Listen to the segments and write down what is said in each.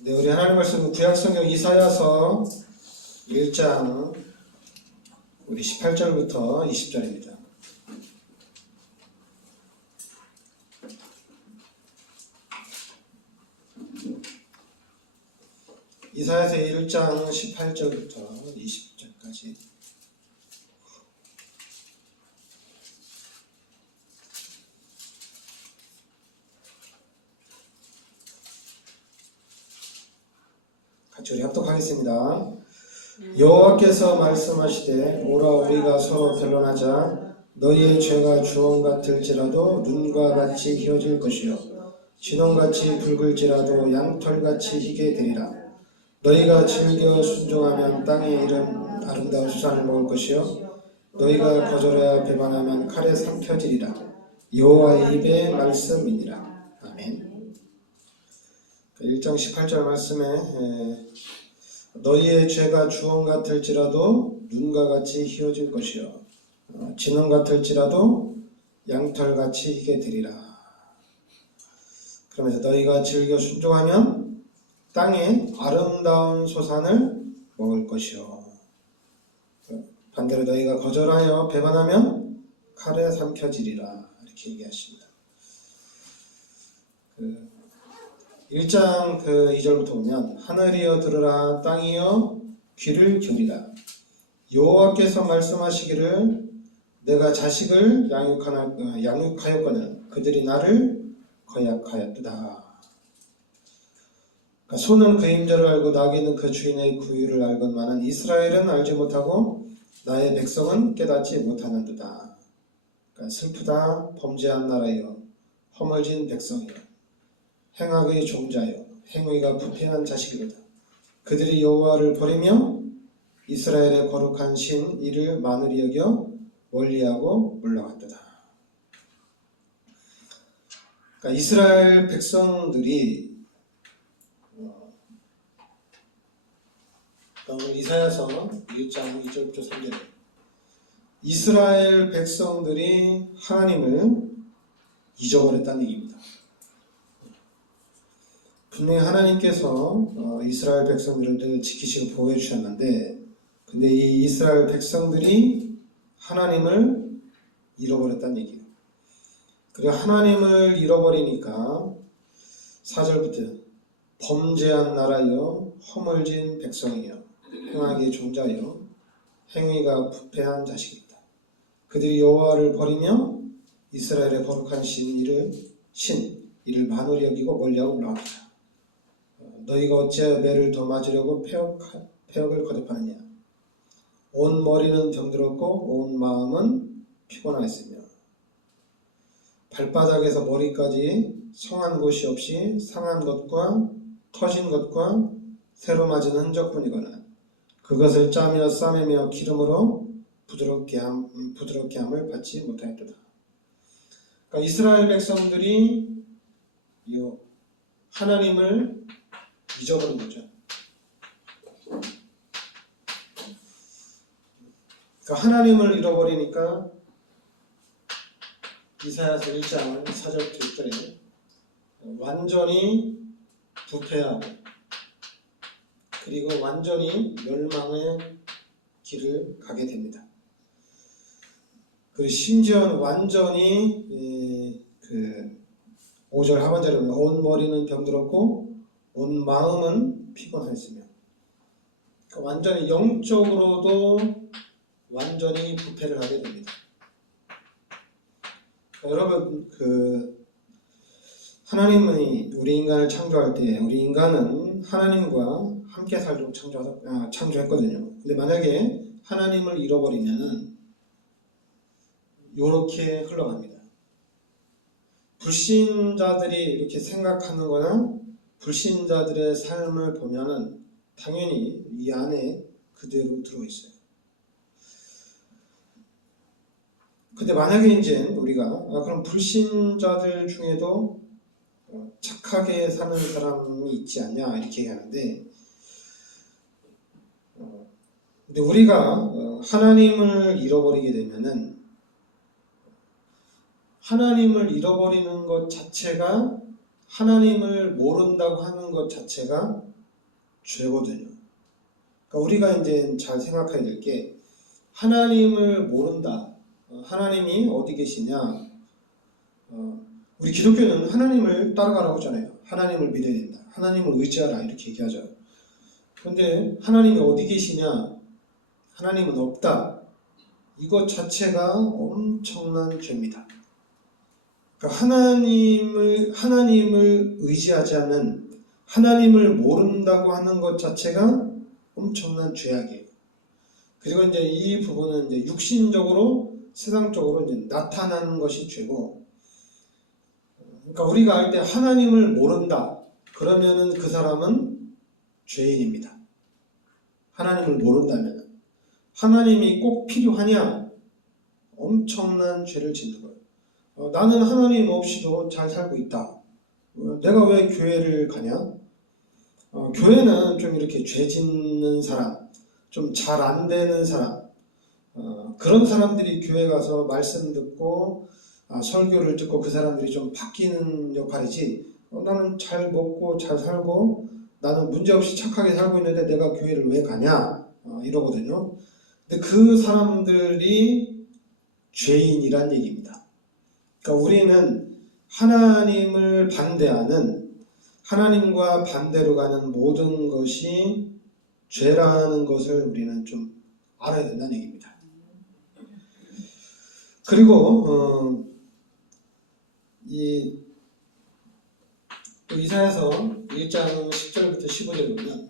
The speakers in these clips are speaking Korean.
네, 우리 하나님 말씀 구약성경 이사야서 1장 우리 18절부터 20절입니다. 이사야서 1장 18절부터 20절까지. 같이 우리 합독하겠습니다. 여호와께서 말씀하시되 오라 우리가 서로 변론하자. 너희의 죄가 주홍 같을지라도 눈과 같이 희어질 것이요 진홍같이 붉을지라도 양털같이 희게 되리라. 너희가 즐겨 순종하면 땅에 이른 아름다운 수산을 먹을 것이요 너희가 거절하여 배반하면 칼에 삼켜지리라. 여호와의 입의 말씀이니라. 아멘. 1장 18절 말씀에 너희의 죄가 주홍 같을지라도 눈과 같이 희어질 것이요 진홍 같을지라도 양털같이 희게 되리라. 그러면서 너희가 즐겨 순종하면 땅에 아름다운 소산을 먹을 것이요 반대로 너희가 거절하여 배반하면 칼에 삼켜지리라. 이렇게 얘기하십니다. 1장 2절부터 보면 하늘이여 들으라 땅이여 귀를 기울이라. 여호와께서 말씀하시기를 내가 자식을 양육하였거늘 그들이 나를 거역하였도다. 그러니까 소는 그 임자를 알고 나귀는 그 주인의 구유를 알건만은 이스라엘은 알지 못하고 나의 백성은 깨닫지 못하는도다. 그러니까 슬프다 범죄한 나라여 허물진 백성이여 행악의 종자여 행위가 부패한 자식이로다. 그들이 여호와를 버리며 이스라엘의 거룩한 신 이를 만으리 여겨 멀리하고 물러갔도다. 그러니까 이스라엘 백성들이 이사야서 1장 2절부터 3절 이스라엘 백성들이 하나님을 잊어버렸다는 얘기입니다. 분명히 하나님께서 이스라엘 백성들을 늘 지키시고 보호해 주셨는데 근데 이 이스라엘 백성들이 하나님을 잃어버렸다는 얘기예요. 그리고 하나님을 잃어버리니까 4절부터 범죄한 나라여 허물진 백성이여 행악의 종자여 행위가 부패한 자식이다. 그들이 여호와를 버리며 이스라엘의 거룩한 신 이를 만홀히 여기고 멀리하고 물러갔다. 너희가 어찌하여 매를 더 맞으려고 폐역을 거듭하느냐. 온 머리는 병들었고 온 마음은 피곤하였으며 발바닥에서 머리까지 성한 곳이 없이 상한 것과 터진 것과 새로 맞은 흔적뿐이거나 그것을 짜며 싸매며 기름으로 부드럽게 함을 받지 못하였도다. 그러니까 이스라엘 백성들이 하나님을 잊어버린 거죠. 그러니까 하나님을 잃어버리니까 이사야서 1장 4절부터 6절에 완전히 부패하고 그리고 완전히 멸망의 길을 가게 됩니다. 그리고 심지어는 완전히 5절 하반절에 보면 온 머리는 병들었고 온 마음은 피곤하였으며 그러니까 완전히 영적으로도 완전히 부패를 하게 됩니다. 그러니까 여러분 하나님이 우리 인간을 창조할 때 우리 인간은 하나님과 함께 살도록 창조했거든요. 근데 만약에 하나님을 잃어버리면은 이렇게 흘러갑니다. 불신자들이 이렇게 생각하는 거나 불신자들의 삶을 보면은 당연히 이 안에 그대로 들어있어요. 근데 만약에 이제 우리가 그럼 불신자들 중에도 착하게 사는 사람이 있지 않냐 이렇게 얘기하는데 근데 우리가 하나님을 잃어버리게 되면은 하나님을 잃어버리는 것 자체가 하나님을 모른다고 하는 것 자체가 죄거든요. 그러니까 우리가 이제 잘 생각해야 될 게 하나님을 모른다. 하나님이 어디 계시냐? 우리 기독교는 하나님을 따라가라고 하잖아요. 하나님을 믿어야 된다. 하나님을 의지하라 이렇게 얘기하죠. 그런데 하나님이 어디 계시냐? 하나님은 없다. 이것 자체가 엄청난 죄입니다. 그러니까 하나님을 의지하지 않는, 하나님을 모른다고 하는 것 자체가 엄청난 죄악이에요. 그리고 이제 이 부분은 이제 육신적으로, 세상적으로 이제 나타나는 것이 죄고, 그러니까 우리가 할 때 하나님을 모른다. 그러면은 그 사람은 죄인입니다. 하나님을 모른다면. 하나님이 꼭 필요하냐? 엄청난 죄를 짓는 거예요. 나는 하나님 없이도 잘 살고 있다. 내가 왜 교회를 가냐? 교회는 좀 이렇게 죄 짓는 사람, 좀 잘 안 되는 사람, 그런 사람들이 교회 가서 말씀 듣고 설교를 듣고 그 사람들이 좀 바뀌는 역할이지, 나는 잘 먹고 잘 살고 나는 문제없이 착하게 살고 있는데 내가 교회를 왜 가냐? 이러거든요. 근데 그 사람들이 죄인이란 얘기입니다. 그러니까 우리는 하나님을 반대하는, 하나님과 반대로 가는 모든 것이 죄라는 것을 우리는 좀 알아야 된다는 얘기입니다. 그리고 이사야서 1장 10절부터 15절에 보면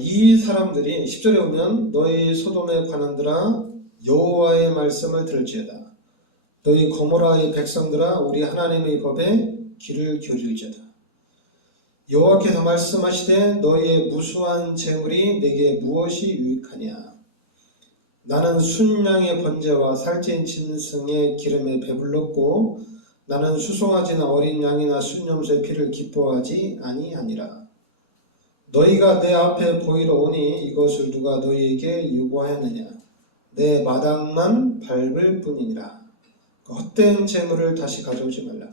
이 사람들이 10절에 보면 너희 소돔의 관원들아 여호와의 말씀을 들을지어다. 너희 고모라의 백성들아 우리 하나님의 법에 귀를 기울일지어다. 여호와께서 말씀하시되 너희의 무수한 재물이 내게 무엇이 유익하냐. 나는 순양의 번제와 살찐 짐승의 기름에 배불렀고 나는 수송아지나 어린 양이나 순염소의 피를 기뻐하지 아니하니라. 너희가 내 앞에 보이러 오니 이것을 누가 너희에게 요구하였느냐. 내 마당만 밟을 뿐이니라. 헛된 재물을 다시 가져오지 말라.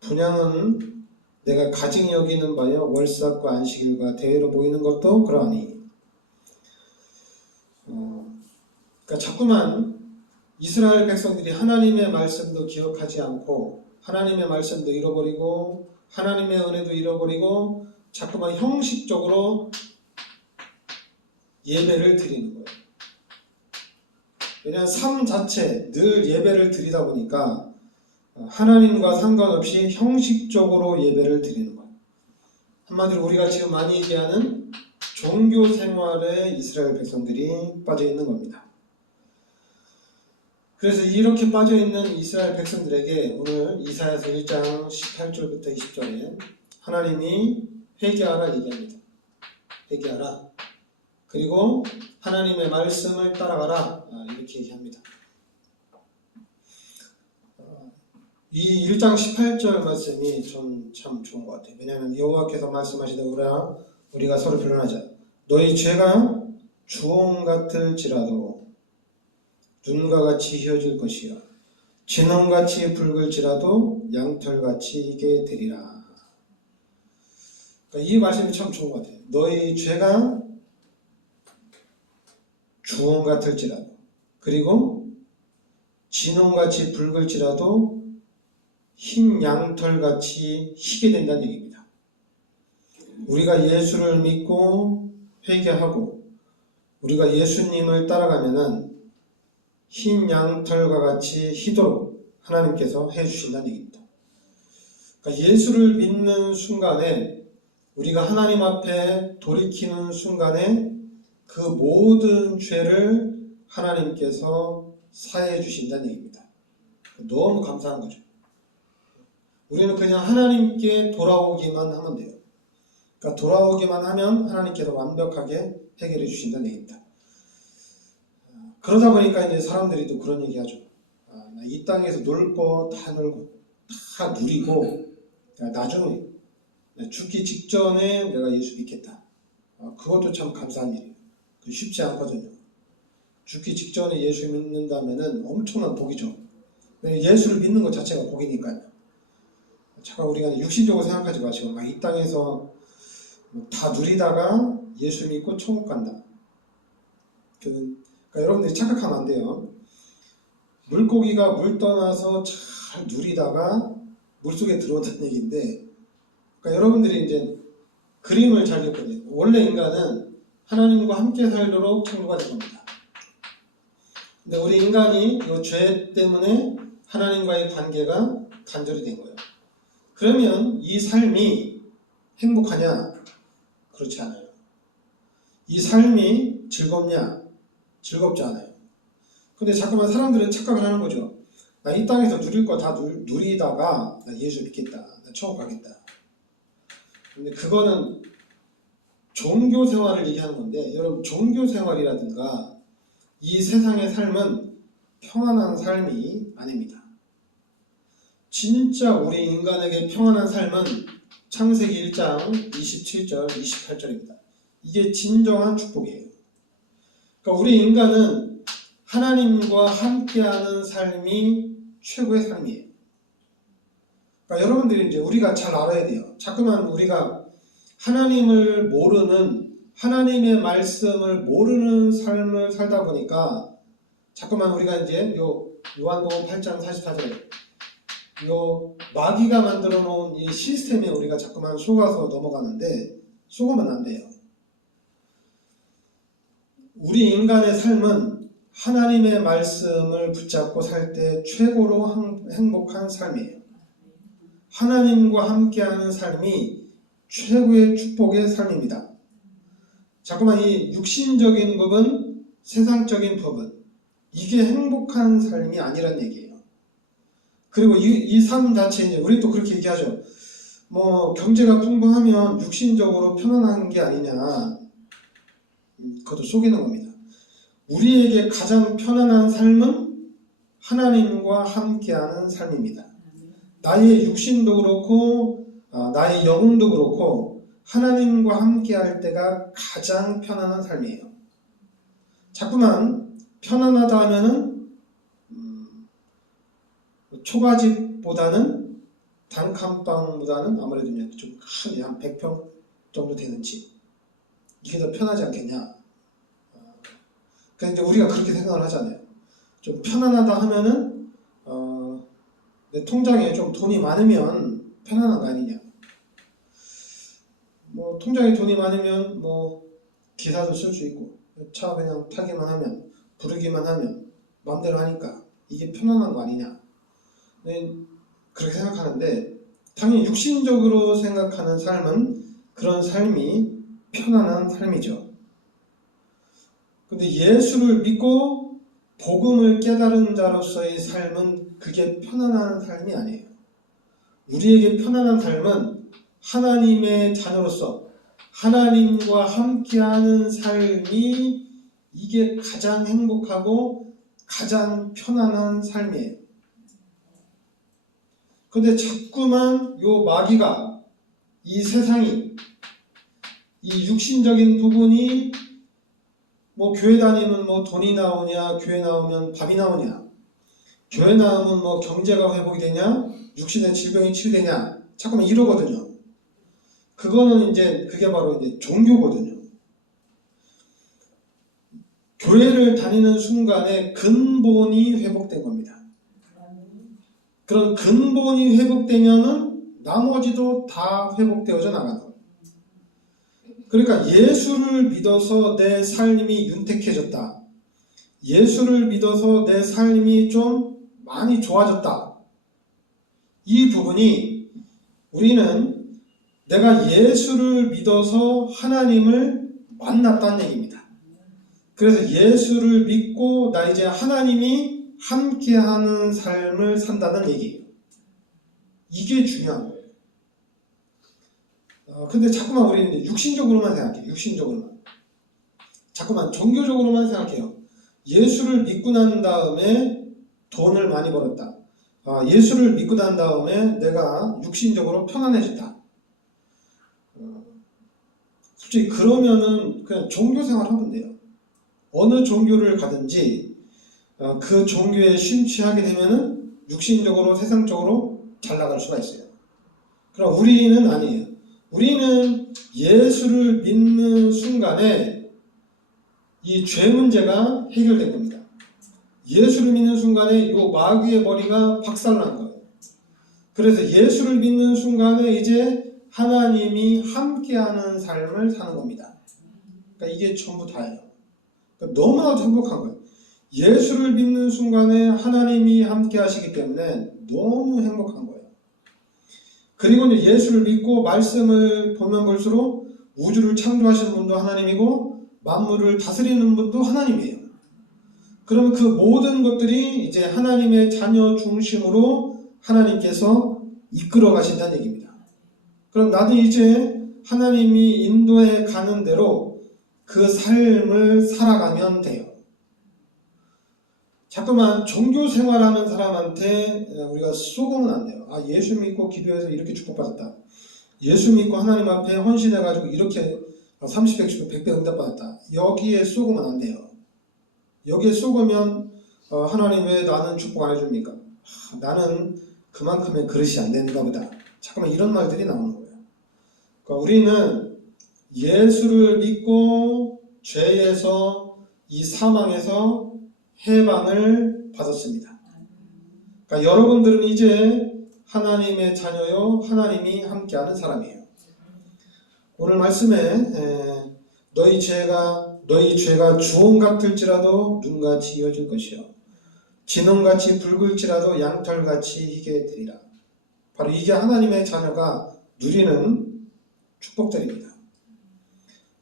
분향은 내가 가증 여기는 바여 월삭과 안식일과 대회로 모이는 것도 그러하니. 그러니까 자꾸만 이스라엘 백성들이 하나님의 말씀도 기억하지 않고 하나님의 말씀도 잃어버리고 하나님의 은혜도 잃어버리고 자꾸만 형식적으로 예배를 드리는 거예요. 왜냐하면 삶 자체 늘 예배를 드리다 보니까 하나님과 상관없이 형식적으로 예배를 드리는 거예요. 한마디로 우리가 지금 많이 얘기하는 종교 생활에 이스라엘 백성들이 빠져 있는 겁니다. 그래서 이렇게 빠져 있는 이스라엘 백성들에게 오늘 이사야서 1장 18절부터 20절에 하나님이 회개하라 얘기합니다. 회개하라. 그리고 하나님의 말씀을 따라가라. 이렇게 얘기합니다. 이 1장 18절 말씀이 참 좋은 것 같아요. 왜냐하면 여호와께서 말씀하시되 우리가 서로 변론하자. 너희 죄가 주홍 같을지라도 눈과 같이 희어질 것이요 진홍같이 붉을지라도 양털같이 희게 되리라. 그러니까 이 말씀이 참 좋은 것 같아요. 너희 죄가 주홍 같을지라도 그리고 진홍같이 붉을지라도 흰 양털같이 희게 된다는 얘기입니다. 우리가 예수를 믿고 회개하고 우리가 예수님을 따라가면은 흰 양털과 같이 희도록 하나님께서 해주신다는 얘기입니다. 그러니까 예수를 믿는 순간에 우리가 하나님 앞에 돌이키는 순간에 그 모든 죄를 하나님께서 사해 주신다는 얘기입니다. 너무 감사한 거죠. 우리는 그냥 하나님께 돌아오기만 하면 돼요. 그러니까 돌아오기만 하면 하나님께서 완벽하게 해결해 주신다는 얘기입니다. 그러다 보니까 이제 사람들이 또 그런 얘기 하죠. 이 땅에서 놀 거 다 놀고 다 누리고 나중에 죽기 직전에 내가 예수 믿겠다. 그것도 참 감사한 일이에요. 쉽지 않거든요. 죽기 직전에 예수 믿는다면은 엄청난 복이죠. 예수를 믿는 것 자체가 복이니까요. 잠깐 우리가 육신적으로 생각하지 마시고 막 이 땅에서 다 누리다가 예수 믿고 천국 간다. 그러니까 여러분들이 착각하면 안 돼요. 물고기가 물 떠나서 잘 누리다가 물속에 들어온다는 얘기인데, 그러니까 여러분들이 이제 그림을 잘 겠거든요. 원래 인간은 하나님과 함께 살도록 창조가 된 겁니다. 근데 우리 인간이 이 죄 때문에 하나님과의 관계가 단절이 된 거예요. 그러면 이 삶이 행복하냐? 그렇지 않아요. 이 삶이 즐겁냐? 즐겁지 않아요. 근데 자꾸만 사람들은 착각을 하는 거죠. 나 이 땅에서 누릴 거 다 누리다가 나 예수 믿겠다. 나 천국 가겠다. 근데 그거는 종교 생활을 얘기하는 건데, 여러분 종교 생활이라든가 이 세상의 삶은 평안한 삶이 아닙니다. 진짜 우리 인간에게 평안한 삶은 창세기 1장 27절, 28절입니다. 이게 진정한 축복이에요. 그러니까 우리 인간은 하나님과 함께하는 삶이 최고의 삶이에요. 그러니까 여러분들이 이제 우리가 잘 알아야 돼요. 자꾸만 우리가 하나님을 모르는, 하나님의 말씀을 모르는 삶을 살다 보니까 자꾸만 우리가 이제 요한복음 8장 44절에 마귀가 만들어 놓은 이 시스템에 우리가 자꾸만 속아서 넘어가는데, 속으면 안 돼요. 우리 인간의 삶은 하나님의 말씀을 붙잡고 살 때 최고로 행복한 삶이에요. 하나님과 함께하는 삶이 최고의 축복의 삶입니다. 자꾸만 이 육신적인 부분, 세상적인 부분, 이게 행복한 삶이 아니란 얘기예요. 그리고 이 삶 자체, 이제 우리 또 그렇게 얘기하죠. 뭐 경제가 풍부하면 육신적으로 편안한 게 아니냐. 그것도 속이는 겁니다. 우리에게 가장 편안한 삶은 하나님과 함께하는 삶입니다. 나의 육신도 그렇고 나의 영혼도 그렇고 하나님과 함께할 때가 가장 편안한 삶이에요. 자꾸만 편안하다 하면은 초가집보다는 단칸방보다는 아무래도 좀 큰 한 100평 정도 되는 집, 이게 더 편하지 않겠냐. 그런데 우리가 그렇게 생각을 하잖아요. 좀 편안하다 하면은 내 통장에 좀 돈이 많으면 편안한 거 아니냐. 뭐 통장에 돈이 많으면 뭐 기사도 쓸 수 있고 차 그냥 타기만 하면, 부르기만 하면 마음대로 하니까 이게 편안한 거 아니냐. 그렇게 생각하는데, 당연히 육신적으로 생각하는 삶은 그런 삶이 편안한 삶이죠. 근데 예수를 믿고 복음을 깨달은 자로서의 삶은 그게 편안한 삶이 아니에요. 우리에게 편안한 삶은 하나님의 자녀로서 하나님과 함께하는 삶이, 이게 가장 행복하고 가장 편안한 삶이에요. 근데 자꾸만 요 마귀가, 이 세상이, 이 육신적인 부분이 뭐 교회 다니면 뭐 돈이 나오냐, 교회 나오면 밥이 나오냐, 교회 나오면 뭐 경제가 회복이 되냐, 육신의 질병이 치유되냐, 자꾸만 이러거든요. 그거는 이제 그게 바로 이제 종교거든요. 교회를 다니는 순간에 근본이 회복된 겁니다. 그런 근본이 회복되면은 나머지도 다 회복되어져 나가는 거예요. 그러니까 예수를 믿어서 내 삶이 윤택해졌다. 예수를 믿어서 내 삶이 좀 많이 좋아졌다. 이 부분이, 우리는 내가 예수를 믿어서 하나님을 만났다는 얘기입니다. 그래서 예수를 믿고 나 이제 하나님이 함께하는 삶을 산다는 얘기예요. 이게 중요한 거예요. 근데 자꾸만 우리는 육신적으로만 생각해요. 육신적으로만. 자꾸만 종교적으로만 생각해요. 예수를 믿고 난 다음에 돈을 많이 벌었다. 예수를 믿고 난 다음에 내가 육신적으로 편안해졌다. 솔직히 그러면은 그냥 종교 생활 하면 돼요. 어느 종교를 가든지 그 종교에 심취하게 되면은 육신적으로, 세상적으로 잘 나갈 수가 있어요. 그럼 우리는 아니에요. 우리는 예수를 믿는 순간에 이 죄 문제가 해결된 겁니다. 예수를 믿는 순간에 이 마귀의 머리가 박살난 거예요. 그래서 예수를 믿는 순간에 이제 하나님이 함께하는 삶을 사는 겁니다. 그러니까 이게 전부 다예요. 그러니까 너무나도 행복한 거예요. 예수를 믿는 순간에 하나님이 함께 하시기 때문에 너무 행복한 거예요. 그리고 이제 예수를 믿고 말씀을 보면 볼수록 우주를 창조하시는 분도 하나님이고 만물을 다스리는 분도 하나님이에요. 그러면 그 모든 것들이 이제 하나님의 자녀 중심으로 하나님께서 이끌어 가신다는 얘기입니다. 그럼 나도 이제 하나님이 인도해 가는 대로 그 삶을 살아가면 돼요. 자꾸만 종교 생활하는 사람한테 우리가 속으면 안 돼요. 아, 예수 믿고 기도해서 이렇게 축복받았다. 예수 믿고 하나님 앞에 헌신해가지고 이렇게 30, 100배 응답받았다. 여기에 속으면 안 돼요. 여기에 속으면 하나님 왜 나는 축복 안 해줍니까? 나는 그만큼의 그릇이 안 되는가 보다. 잠깐만 이런 말들이 나오는 거예요. 그러니까 우리는 예수를 믿고 죄에서 이 사망에서 해방을 받았습니다. 그러니까 여러분들은 이제 하나님의 자녀요, 하나님이 함께하는 사람이에요. 오늘 말씀에 너희 죄가 주홍 같을지라도 눈같이 이어질 것이요 진홍같이 붉을지라도 양털같이 희게 되리라. 바로 이게 하나님의 자녀가 누리는 축복들입니다.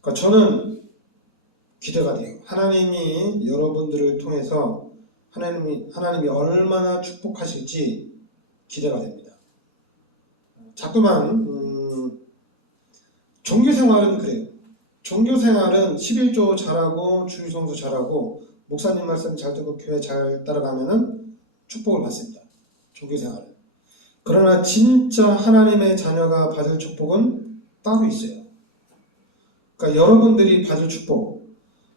그러니까 저는 기대가 돼요. 하나님이 여러분들을 통해서 하나님이 얼마나 축복하실지 기대가 됩니다. 자꾸만 종교생활은 그래요. 종교생활은 11조 잘하고 주일성수 잘하고 목사님 말씀 잘 듣고 교회 잘 따라가면은 축복을 받습니다. 종교생활은. 그러나 진짜 하나님의 자녀가 받을 축복은 따로 있어요. 그러니까 여러분들이 받을 축복,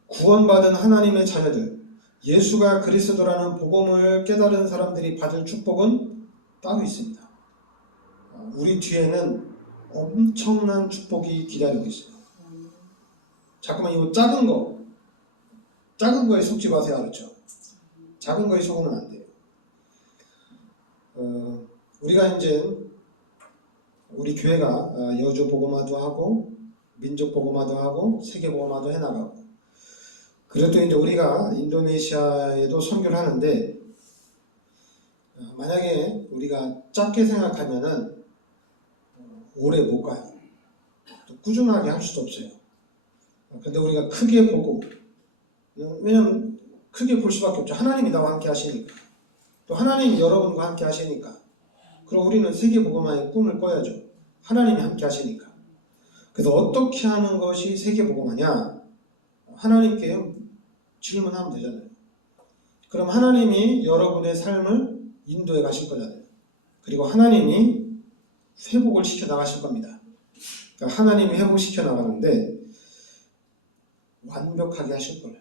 구원받은 하나님의 자녀들, 예수가 그리스도라는 복음을 깨달은 사람들이 받을 축복은 따로 있습니다. 우리 뒤에는 엄청난 축복이 기다리고 있어요. 자꾸만 이거 작은 거에 속지 마세요. 그렇죠? 작은 거에 속으면 안 돼요. 우리가 이제 우리 교회가 여주 복음화도 하고 민족 복음화도 하고 세계 복음화도 해나가고 그래도 이제 우리가 인도네시아에도 선교를 하는데 만약에 우리가 작게 생각하면은 오래 못 가요. 또 꾸준하게 할 수도 없어요. 근데 우리가 크게 보고, 왜냐면 크게 볼 수밖에 없죠. 하나님이 나와 함께 하시니까. 또 하나님이 여러분과 함께 하시니까. 그럼 우리는 세계복음화의 꿈을 꿔야죠. 하나님이 함께 하시니까. 그래서 어떻게 하는 것이 세계복음화냐? 하나님께 질문하면 되잖아요. 그럼 하나님이 여러분의 삶을 인도해 가실 거잖아요. 그리고 하나님이 회복을 시켜 나가실 겁니다. 그러니까 하나님이 회복시켜 나가는데 완벽하게 하실 거예요.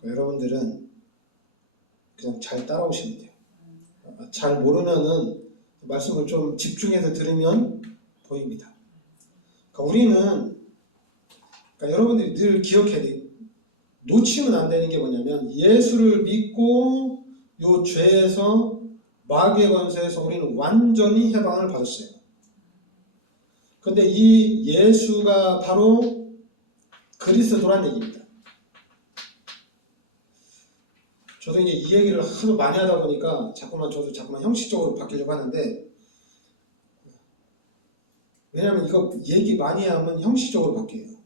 그러니까 여러분들은 그냥 잘 따라오시면 돼요. 잘 모르면은 말씀을 좀 집중해서 들으면 보입니다. 그러니까 우리는 여러분들이 늘 기억해야 돼요. 놓치면 안 되는 게 뭐냐면 예수를 믿고 요 죄에서 마귀의 권세에서 우리는 완전히 해방을 받았어요. 그런데 이 예수가 바로 그리스도란 얘기입니다. 저도 이제 이 얘기를 하도 많이 하다 보니까 자꾸만 형식적으로 바뀌려고 하는데, 왜냐하면 이거 얘기 많이 하면 형식적으로 바뀌어요.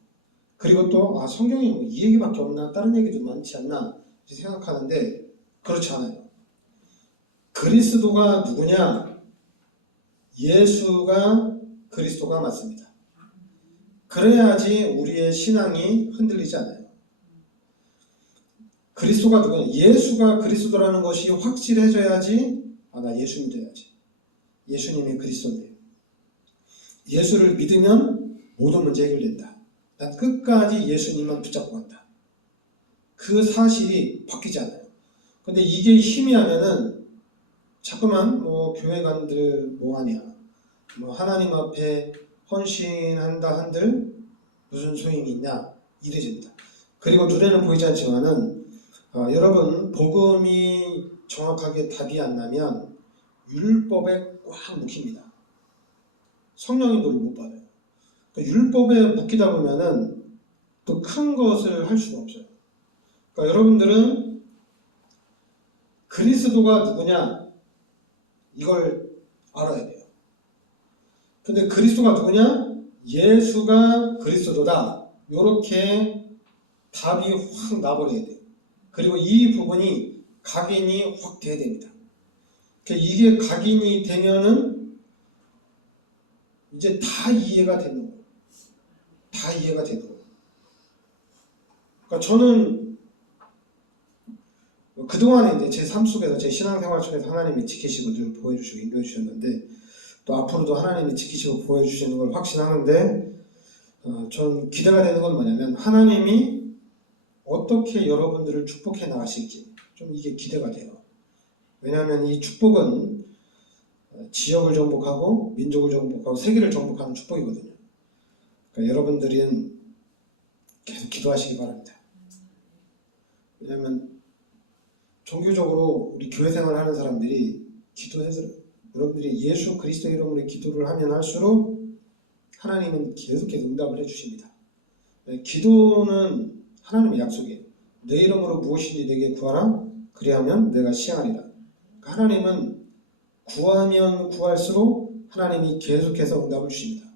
그리고 또 성경에 뭐 이 얘기밖에 없나, 다른 얘기도 많지 않나 생각하는데 그렇지 않아요. 그리스도가 누구냐? 예수가 그리스도가 맞습니다. 그래야지 우리의 신앙이 흔들리지 않아요. 그리스도가 누구냐? 예수가 그리스도라는 것이 확실해져야지 나 예수 믿어야지. 예수님이 그리스도인데. 예수를 믿으면 모든 문제 해결된다. 난 끝까지 예수님만 붙잡고 간다. 그 사실이 바뀌지 않아요. 근데 이게 희미하면은 자꾸만 교회관들 뭐하냐, 뭐 하나님 앞에 헌신한다 한들 무슨 소용이 있냐 이래집니다. 그리고 눈에는 보이지 않지만은 여러분 복음이 정확하게 답이 안 나면 율법에 꽉 묵힙니다. 성령의 도를 못 받아요. 그러니까 율법에 묵히다 보면은 또 큰 것을 할 수가 없어요. 그러니까 여러분들은 그리스도가 누구냐 이걸 알아야 돼요. 근데 그리스도가 누구냐? 예수가 그리스도다. 이렇게 답이 확 나버려야 돼요. 그리고 이 부분이 각인이 확 돼야 됩니다. 이게 각인이 되면은 이제 다 이해가 되는 거예요. 다 이해가 되는 거예요. 그러니까 저는 그동안에 이제 제 삶 속에서 제 신앙생활 속에서 하나님이 지키시고 늘 보여주시고 인도해 주셨는데 또 앞으로도 하나님이 지키시고 보여주시는 걸 확신하는데 저는 기대가 되는 건 뭐냐면 하나님이 어떻게 여러분들을 축복해 나가실지 좀 이게 기대가 돼요. 왜냐하면 이 축복은 지역을 정복하고 민족을 정복하고 세계를 정복하는 축복이거든요. 그러니까 여러분들은 계속 기도하시기 바랍니다. 왜냐하면 종교적으로 우리 교회 생활하는 사람들이 기도해서 여러분들이 예수 그리스도 이름으로 기도를 하면 할수록 하나님은 계속해서 응답을 해주십니다. 기도는 하나님의 약속이에요. 내 이름으로 무엇이든지 내게 구하라 그리하면 내가 시행하리라. 그러니까 하나님은 구하면 구할수록 하나님이 계속해서 응답을 주십니다.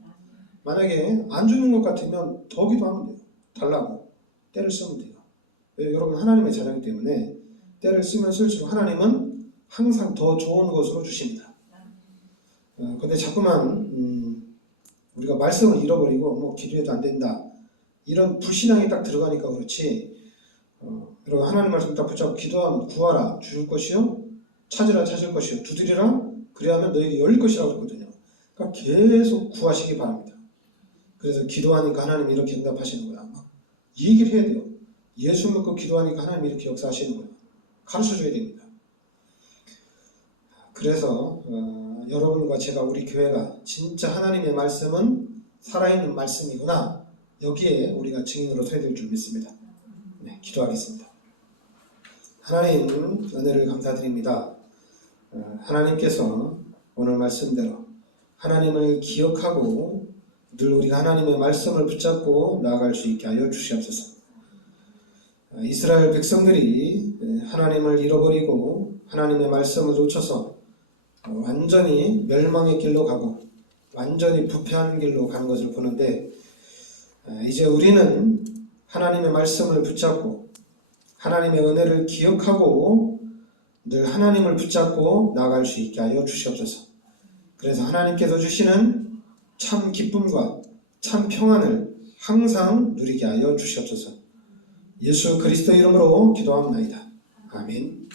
만약에 안 주는 것 같으면 더 기도하면 돼요. 달라고 때를 쓰면 돼요. 여러분 하나님의 자녀이기 때문에 때를 쓰면 쓸수록 하나님은 항상 더 좋은 것으로 주십니다. 근데 자꾸만 우리가 말씀을 잃어버리고 뭐 기도해도 안 된다 이런 불신앙이 딱 들어가니까 그렇지. 여러분 하나님 말씀 딱 붙잡고 기도하면 구하라 주실 것이요 찾으라 찾을 것이요 두드리라 그리하면 너에게 열릴 것이라고 했거든요. 그러니까 계속 구하시기 바랍니다. 그래서 기도하니까 하나님이 이렇게 응답하시는 거야. 막 얘기를 해야 돼요. 예수 믿고 기도하니까 하나님이 이렇게 역사하시는 거예요. 가르쳐줘야 됩니다. 그래서 여러분과 제가 우리 교회가 진짜 하나님의 말씀은 살아있는 말씀이구나 여기에 우리가 증인으로 서야 될 줄 믿습니다. 네, 기도하겠습니다. 하나님 은혜를 감사드립니다. 하나님께서 오늘 말씀대로 하나님을 기억하고 늘 우리가 하나님의 말씀을 붙잡고 나아갈 수 있게 하여 주시옵소서. 이스라엘 백성들이 하나님을 잃어버리고 하나님의 말씀을 놓쳐서 완전히 멸망의 길로 가고 완전히 부패하는 길로 가는 것을 보는데 이제 우리는 하나님의 말씀을 붙잡고 하나님의 은혜를 기억하고 늘 하나님을 붙잡고 나아갈 수 있게 하여 주시옵소서. 그래서 하나님께서 주시는 참 기쁨과 참 평안을 항상 누리게 하여 주시옵소서. 예수 그리스도 이름으로 기도합니다. 아멘.